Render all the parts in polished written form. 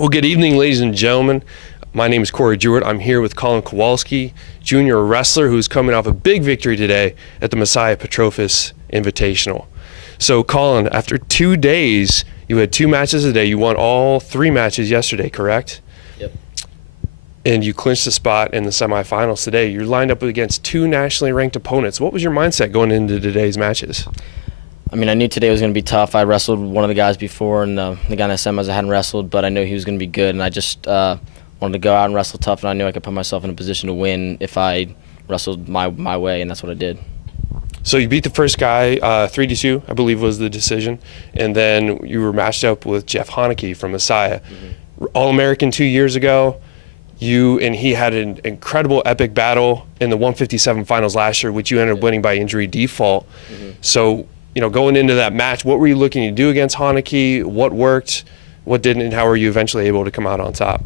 Well, good evening, ladies and gentlemen. My name is Corey Jewett. I'm here with Colin Kowalski, junior wrestler who's coming off a big victory today at the Messiah Petrofes Invitational. So, Colin, after 2 days, you had 2 matches a day. You won all 3 matches yesterday, correct? Yep. And you clinched a spot in the semifinals today. You're lined up against 2 nationally ranked opponents. What was your mindset going into today's matches? I mean, I knew today was going to be tough. I wrestled one of the guys before, and the guy in the semis I hadn't wrestled, but I knew he was going to be good, and I just wanted to go out and wrestle tough, and I knew I could put myself in a position to win if I wrestled my way, and that's what I did. So you beat the first guy 3-2, I believe was the decision, and then you were matched up with Jeff Haneke from Messiah. Mm-hmm. All-American 2 years ago. You and he had an incredible epic battle in the 157 finals last year, which you ended up winning by injury default. Mm-hmm. So, you know, going into that match, what were you looking to do against Haneke? What worked? What didn't? And how were you eventually able to come out on top?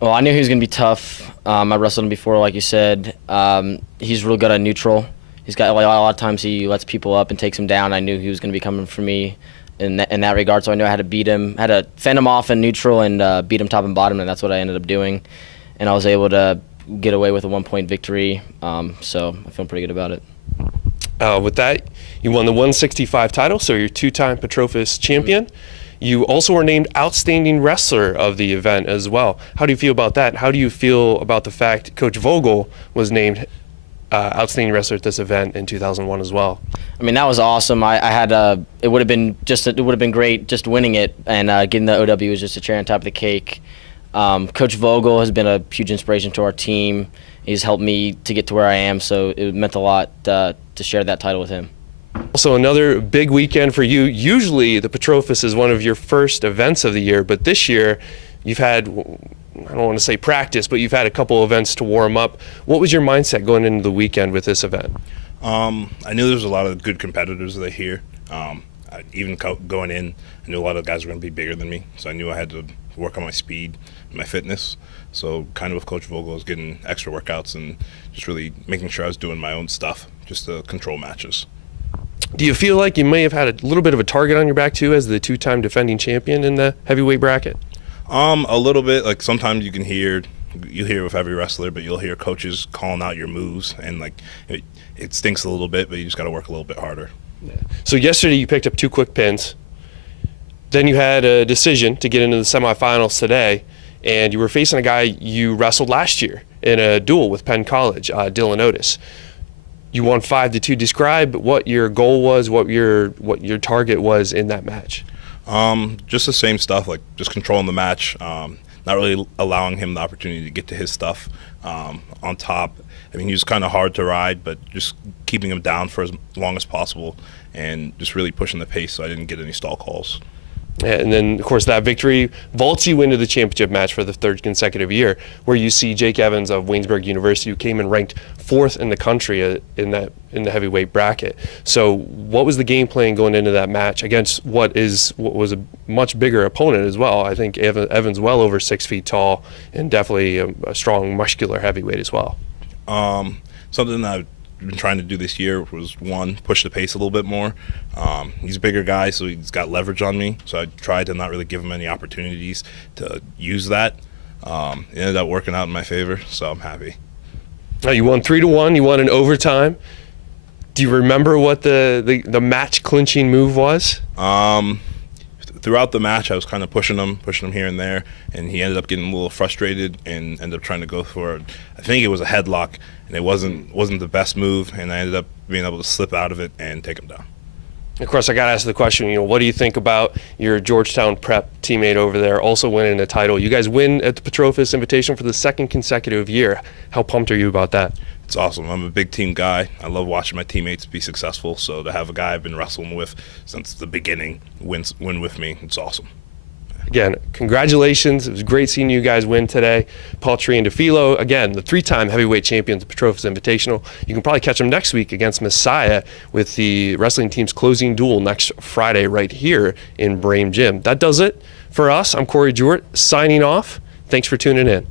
Well, I knew he was going to be tough. I wrestled him before, like you said. He's real good at neutral. He's got a lot of times he lets people up and takes them down. I knew he was going to be coming for me in that regard, so I knew I had to beat him. I had to fend him off in neutral and beat him top and bottom, and that's what I ended up doing. And I was able to get away with a 1-point victory, so I feel pretty good about it. With that, you won the 165 title, so you're 2-time Petrofes champion. You also were named Outstanding Wrestler of the event as well. How do you feel about that? How do you feel about the fact Coach Vogel was named Outstanding Wrestler at this event in 2001 as well? I mean, that was awesome. I had it would have been great just winning it, and getting the OW was just a cherry on top of the cake. Coach Vogel has been a huge inspiration to our team. He's helped me to get to where I am, so it meant a lot to share that title with him. Also, another big weekend for you. Usually the Petrofes is one of your first events of the year, but this year you've had, I don't want to say practice, but you've had a couple events to warm up. What was your mindset going into the weekend with this event? I knew there was a lot of good competitors that here. Even going in, I knew a lot of guys were going to be bigger than me, so I knew I had to work on my speed and my fitness. So kind of with Coach Vogel, I was getting extra workouts and just really making sure I was doing my own stuff just to control matches. Do you feel like you may have had a little bit of a target on your back too as the 2-time defending champion in the heavyweight bracket? A little bit. Like sometimes you hear with every wrestler, but you'll hear coaches calling out your moves, and like it stinks a little bit, but you just got to work a little bit harder. Yeah. So yesterday you picked up 2 quick pins. Then you had a decision to get into the semifinals today, and you were facing a guy you wrestled last year in a duel with Penn College, Dylan Otis. You won 5-2. Describe what your goal was, what your target was in that match. Just the same stuff, like just controlling the match, not really allowing him the opportunity to get to his stuff. On top, I mean, he was kind of hard to ride, but just keeping him down for as long as possible and just really pushing the pace so I didn't get any stall calls. And then, of course, that victory vaults you into the championship match for the 3rd consecutive year, where you see Jake Evans of Waynesburg University, who came in ranked 4th in the country in the heavyweight bracket. So what was the game plan going into that match against what was a much bigger opponent as well? I think Evans well over 6 feet tall and definitely a strong, muscular heavyweight as well. Something that I've been trying to do this year was, 1, push the pace a little bit more. He's a bigger guy, so he's got leverage on me, so I tried to not really give him any opportunities to use that. It ended up working out in my favor, so I'm happy. Now, you won 3-1. You won in overtime. Do you remember what the match clinching move was? Throughout the match, I was kind of pushing him here and there, and he ended up getting a little frustrated and ended up trying to go for, I think it was a headlock, and it wasn't the best move, and I ended up being able to slip out of it and take him down. Of course, I got to ask the question, what do you think about your Georgetown Prep teammate over there also winning a title? You guys win at the Petrofes Invitational for the 2nd consecutive year. How pumped are you about that? It's awesome. I'm a big team guy. I love watching my teammates be successful, so to have a guy I've been wrestling with since the beginning win with me, it's awesome. Again, congratulations. It was great seeing you guys win today. Paul Triandafilou, again, the 3-time heavyweight champions of the Petrofes Invitational. You can probably catch him next week against Messiah with the wrestling team's closing duel next Friday right here in Brame Gym. That does it for us. I'm Corey Jewett signing off. Thanks for tuning in.